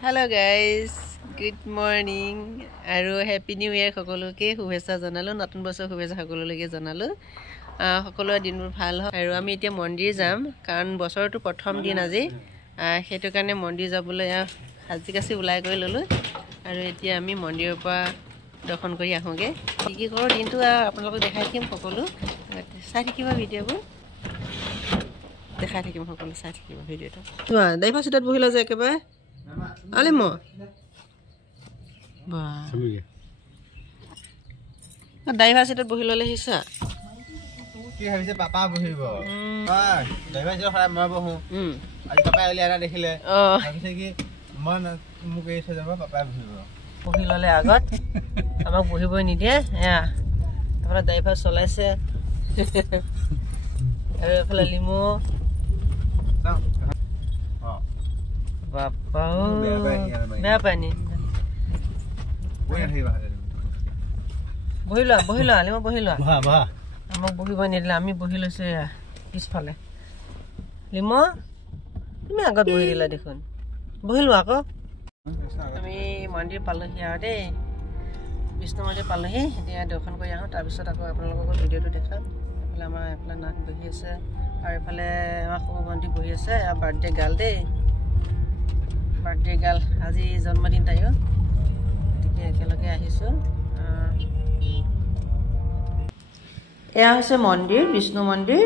Hello guys, good morning আৰু happy new ইয়াৰ সকলোকে শুভেচ্ছা জনালো নতুন বছৰ শুভেচ্ছা সকলোলৈকে জনালো সকলোৰে দিনবোৰ ভাল হয় আৰু আমি এতিয়া মন্দিৰ যাম কাৰণ বছৰটো প্ৰথম দিন আজি হেতু কাৰণে মন্দিৰ যাবলৈ হাজি কাছি উলাই গৈ ললো আৰু এতিয়া আমি মন্দিৰৰ পৰা দৰ্শন কৰি আহোগে কি কৰো দিনটো আপোনালোকক দেখাই দিম সকলো চাই থাকিবা ভিডিঅ'বোৰ দেখাই থাকিম সকলো চাই থাকিবা ভিডিঅ'টো চোৱা দাইফা সিটত বহিলা যে একেবাৰে Ale mo. Ba. Daiva sitot bohi lole hisa. Ki habise papa bohibo. Ba, daiva sitot khara ma bohu. Aji papa ali ana dekhile. Habise ki man muke ese jaba papa bohibo. Bohi lole agot. Amak bohibo ni dia. Ya. Tapora daiva solaise. Aru phala limo. Bapak, berapa ni? Bohilo, lima bohilo. Bah. Amak bohibo ni adalah ami bohilo saya pispale. Lima, ini agak bohilo dekun. Bohilo aku. Kami mandi palohi ada. Bisnu mandi palohi dia dokon ko yang tak bisa aku apalagi aku video tu dekat. Lama nak bohi saya. Hari pale aku mandi bohi saya. Birthday gal deh. Birthday gal আজি জন্মদিন তাইও ঠিক একেলগে আহিছো এয়া হৈছে মন্দিৰ বিষ্ণু মন্দিৰ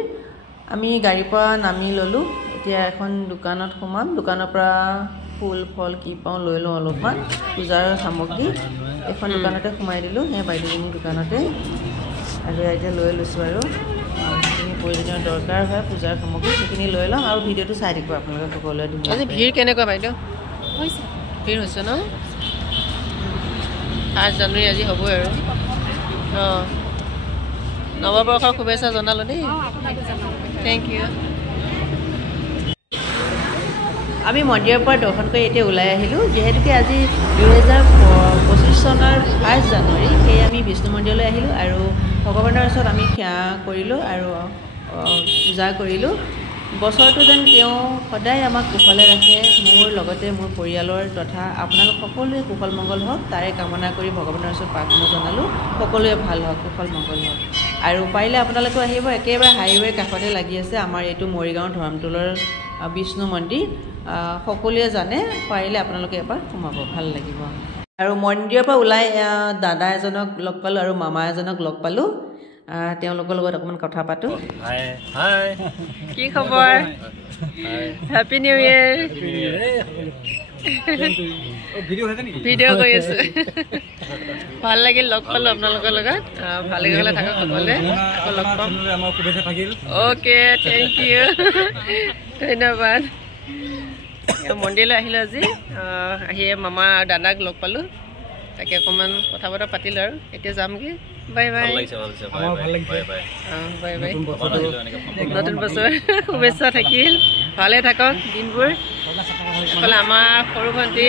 আমি গাড়ীৰ পৰা নামি ললো এতিয়া এখন দোকানত সোমাম দোকানৰ পৰা ফুল ফল কি পাও লৈ লও অলপমান পূজাৰ সামগ্ৰী এখন দোকানতে সোমাই দিলো হে বাইদেউজনীৰ দোকানতে আৰু এতিয়া লৈ লৈছো আৰু যিখিনি প্ৰয়োজনীয় দৰকাৰ হয় পূজাৰ সামগ্ৰী সেইখিনি লৈ লওঁ আৰু ভিডিঅ'টো চাই থাকিব আপোনালোকে সকলোৱে ধুনীয়া আজি ভিৰ কেনেকুৱা বাইদেউ ভিৰ হৈছে ন 8 জানুৱাৰী আজি হ'ব আৰু নৱবৰ্ষৰ শুভেচ্ছা জনালো দেই থেংক ইউ আমি মন্দিৰৰ পৰা দৰ্শন কৰি এতিয়া ওলাই আহিলো যেহেতুকে আজি 2025 চনৰ 1 জানুৱাৰী সেই আমি বিষ্ণু মন্দিৰলৈ আহিলো আৰু ভগৱানৰ ওচৰত আমি সেৱা কৰিলো আৰু পূজা কৰিলো বছৰটো যেন তেওঁ সদায় আমাক কুশলে ৰাখে মোৰ লগতে মোৰ পৰিয়ালৰ তথা আপোনালোক সকলোৱে কুশল মংগল হওক তাৰে কামনা কৰি ভগৱানৰ ওচৰত প্ৰাৰ্থনা জনালো সকলোৱে ভাল হওক কুশল মংগল হওক আৰু পাৰিলে আপোনালোকে আহিব একেবাৰে হাইৱে কাষতে লাগি আছে আমাৰ এইটো মৰিগাঁও ধৰমতলৰ বিষ্ণু মন্দিৰ সকলোৱে জানে পাৰিলে আপোনালোকে এবাৰ সোমাব ভাল লাগিব আৰু মন্দিৰৰ পৰা ওলাই দাদা এজনক লগ পালো আৰু মামা এজনক লগ পালো তেওঁলোকৰ লগত অকমান কথা পাতো হাই কি খবৰ হ্যাপি নিউ ইয়াৰ ভিডিও কৰি আছে ভাল লাগিল লগ পালো আপোনালোকৰ লগত ভালে গলে থাকক সকলোৱে লগ পাম আমাৰ শুভেচ্ছা থাকিল ওকে থ্যাংক ইউ ধন্যবাদ মন্দিৰলৈ আহিলো আজি আহিয়ে মামা আৰু দাদাক লগ পালো তাকে অকমান কথা বতৰা পাতিলো আৰু এতিয়া যামগে বাই বাই বাই বাই নতুন বছৰ শুভেচ্ছা থাকিল ভালে থাকক দিনবোৰ অকলে আমাৰ সৰু ভণ্টি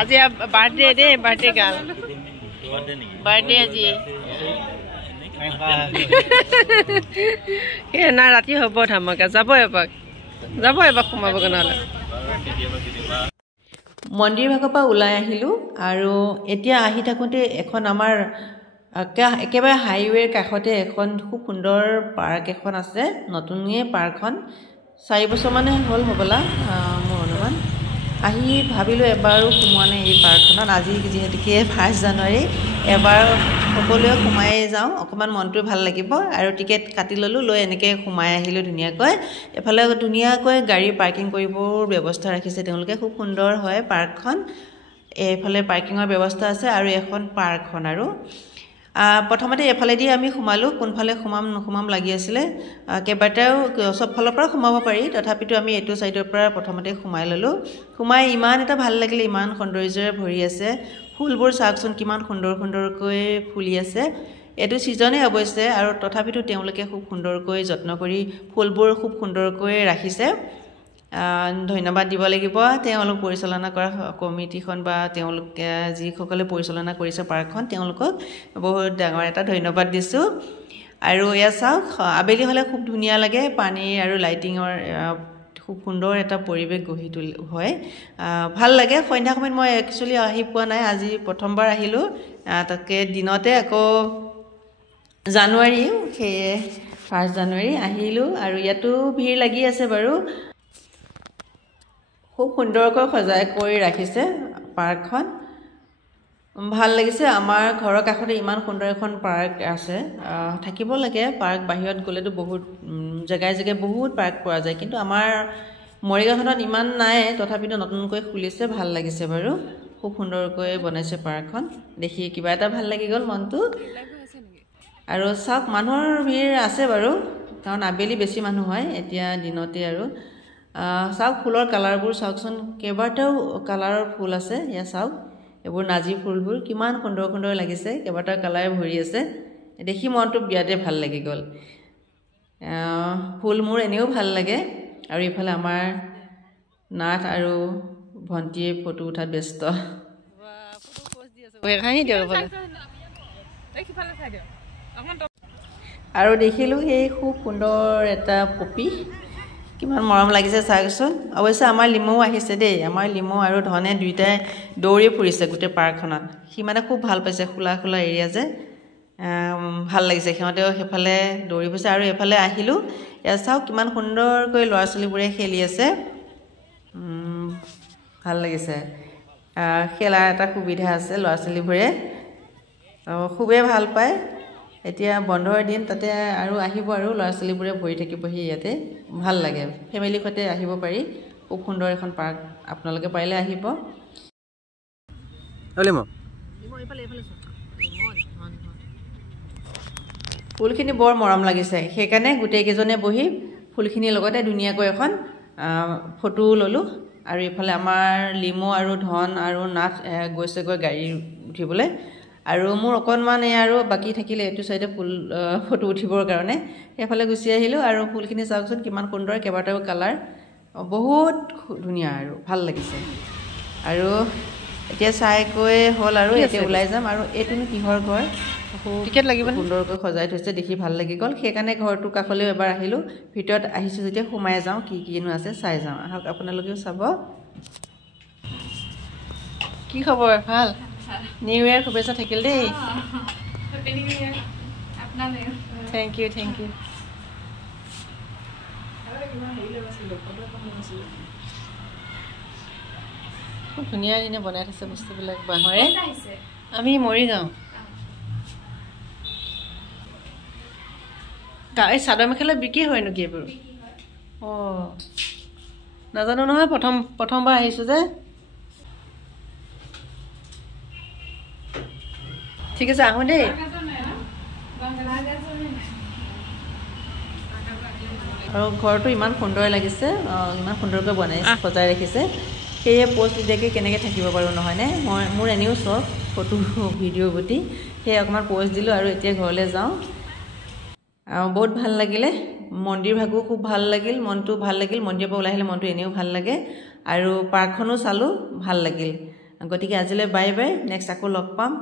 আজি বাৰ্থডে দেই বাৰ্থডে গাল বাৰ্থডে আজি না ৰাতি হ'ব ধামাকা যাব এবাক সোমাবগৈ নহ'লে মন্দিৰ ভাগৰ পৰা ওলাই আহিলো আৰু এতিয়া আহি থাকোঁতে এখন আমাৰ একেবাৰে হাইৱেৰ কাষতে এখন খুব সুন্দৰ পাৰ্ক এখন আছে নতুনকৈ পাৰ্কখন 4 বছৰ মানে হ'ল হ'বলা মোৰ অনুমান আহি ভাবিলোঁ এবাৰো সোমোৱা নাই এই পাৰ্কখনত আজি যিহেতুকে 1 জানুৱাৰী এবাৰ সকলোৱে সোমাই যাওঁ অকণমান মনটো ভাল লাগিব আৰু টিকেট কাটি ল'লোঁ লৈ এনেকৈ সোমাই আহিলোঁ ধুনীয়াকৈ এফালে ধুনীয়াকৈ গাড়ী পাৰ্কিং কৰিবৰ ব্যৱস্থা ৰাখিছে তেওঁলোকে খুব সুন্দৰ হয় পাৰ্কখন এফালে পাৰ্কিঙৰ ব্যৱস্থা আছে আৰু এখন পাৰ্কখন আৰু প্ৰথমতে এফালেদি আমি সোমালো কোনফালে সোমাম লাগি আছিলে কেইবাটাও সব ফালৰ পৰা সোমাব পাৰি তথাপিতো আমি এইটো সাইডৰ পৰা প্ৰথমতে সোমাই ললো সোমাই ইমান এটা ভাল লাগিলে ইমান সৌন্দৰ্যৰে ভৰি আছে ফুলবোৰ চাকচোন কিমান সুন্দৰকৈ ফুলি আছে এটো সিজনে অৱশ্যে আৰু তথাপিতো তেওঁলোকে খুব সুন্দৰকৈ যত্ন কৰি ফুলবোৰ খুব সুন্দৰকৈ ৰাখিছে ধন্যবাদ দিব লাগিব তেওঁলোক পৰিচালনা কৰা কমিটিখন বা তেওঁলোকে যিসকলে পৰিচালনা কৰিছে পাৰ্কখন তেওঁলোকক বহুত ডাঙৰ এটা ধন্যবাদ দিছো আৰু এয়া চাওক আবেলি হলে খুব ধুনীয়া লাগে পানী আৰু লাইটিঙৰ খুব সুন্দৰ এটা পৰিৱেশ গঢ়ি হয় ভাল লাগে সন্ধ্যা সময়ত মই একচুৱেলি আহি পোৱা নাই আজি প্ৰথমবাৰ আহিলোঁ তাকে দিনতে আকৌ জানুৱাৰী সেয়ে 1 জানুৱাৰী আহিলোঁ আৰু ইয়াতো ভিৰ লাগি আছে বাৰু খুব সুন্দৰকৈ সজাই কৰি ৰাখিছে পাৰ্কখন ভাল লাগিছে আমাৰ ঘৰৰ কাষতে ইমান সুন্দৰ এখন পাৰ্ক আছে থাকিব লাগে পাৰ্ক বাহিৰত গ'লেতো বহুত জেগাই জেগাই বহুত পাৰ্ক পোৱা যায় কিন্তু আমাৰ মৰিগাঁওখনত ইমান নাই তথাপিতো নতুনকৈ খুলিছে ভাল লাগিছে বাৰু খুব সুন্দৰকৈ বনাইছে পাৰ্কখন দেখি কিবা এটা ভাল লাগি গ'ল মনটো আৰু চাওক মানুহৰ ভিৰ আছে বাৰু কাৰণ আবেলি বেছি মানুহ হয় এতিয়া দিনতে আৰু চাওক ফুলৰ কালাৰবোৰ চাওকচোন কেইবাটাও কালাৰৰ ফুল আছে ইয়া চাওক এইবোৰ নাজি ফুলবোৰ কিমান সুন্দৰ সুন্দৰ লাগিছে কেইবাটাও কালাৰে ভৰি আছে দেখি মনটো বিয়াতে ভাল লাগি গ'ল ফুল মোৰ এনেও ভাল লাগে আৰু ইফালে আমাৰ নাথ আৰু ভণ্টিয়ে ফটো উঠাত ব্যস্ত আৰু দেখিলোঁ সেই খুব সুন্দৰ এটা পপী কিমান মৰম লাগিছে চাওকচোন অৱশ্যে আমাৰ লিমৌ আহিছে দেই আমাৰ লিমৌ আৰু ধনে দুইটাই দৌৰি ফুৰিছে গোটেই পাৰ্কখনত সি মানে খুব ভাল পাইছে খোলা খোলা এৰিয়া যে ভাল লাগিছে সিহঁতেও সেইফালে দৌৰি ফুৰিছে আৰু এইফালে আহিলোঁ ইয়াত চাওক কিমান সুন্দৰকৈ ল'ৰা ছোৱালীবোৰে খেলি আছে ভাল লাগিছে খেলা এটা সুবিধা আছে ল'ৰা ছোৱালীবোৰে খুবেই ভাল পায় এতিয়া বন্ধৰ দিন তাতে আৰু আহিব আৰু ল'ৰা ছোৱালীবোৰে ভৰি থাকিবহি ইয়াতে ভাল লাগে ফেমিলিৰ সৈতে আহিব পাৰি খুব সুন্দৰ এখন পাৰ্ক আপোনালোকে পাৰিলে আহিব ফুলখিনি বৰ মৰম লাগিছে সেইকাৰণে গোটেইকেইজনে বহি ফুলখিনিৰ লগতে ধুনীয়াকৈ এখন ফটো ল'লোঁ আৰু এইফালে আমাৰ লিমৌ আৰু ধন আৰু নাথ গৈছেগৈ গাড়ী উঠিবলৈ আৰু মোৰ অকণমান আৰু বাকী থাকিলে এইটো চাইডে ফুল ফটো উঠিবৰ কাৰণে সেইফালে গুচি আহিলোঁ আৰু ফুলখিনি চাওকচোন কিমান সুন্দৰ কেইবাটাও কালাৰ বহুত ধুনীয়া আৰু ভাল লাগিছে আৰু এতিয়া চাইকৈ হ'ল আৰু এতিয়া ওলাই যাম আৰু এইটোনো কিহৰ ঘৰ টিকেট লাগিব সুন্দৰকৈ সজাই থৈছে দেখি ভাল লাগি গ'ল সেইকাৰণে ঘৰটোৰ কাষলৈও এবাৰ আহিলোঁ ভিতৰত আহিছোঁ যেতিয়া সোমাই যাওঁ কি কিনো আছে চাই যাওঁ আহক আপোনালোকেও চাব কি খবৰ ভাল নিউ ইয়াৰ শুভেচ্ছা থাকিল দেই থেংক ইউ খুব ধুনীয়া দিনে বনাই থৈছে বস্তুবিলাক বাঁহৰে আমি মৰিগাঁও এই চাদৰ মেখেলা বিক্ৰী হয় নেকি এইবোৰ অঁ নাজানো নহয় প্ৰথমবাৰ আহিছোঁ যে ঠিক আছে আহোঁ দেই আৰু ঘৰটো ইমান সুন্দৰ লাগিছে ইমান সুন্দৰকৈ বনাইছে সজাই ৰাখিছে সেয়ে পোষ্ট নিদিয়াকৈ কেনেকৈ থাকিব পাৰোঁ নহয়নে মোৰ এনেও চখ ফটো ভিডিঅ'ৰ প্ৰতি সেয়ে অকণমান পোষ্ট দিলোঁ আৰু এতিয়া ঘৰলৈ যাওঁ আৰু বহুত ভাল লাগিলে মন্দিৰ ভাগো খুব ভাল লাগিল মনটো ভাল লাগিল মন্দিৰৰ পৰা ওলাই আহিলে মনটো এনেও ভাল লাগে আৰু পাৰ্কখনো চালোঁ ভাল লাগিল গতিকে আজিলৈ বাই বাই নেক্সট আকৌ লগ পাম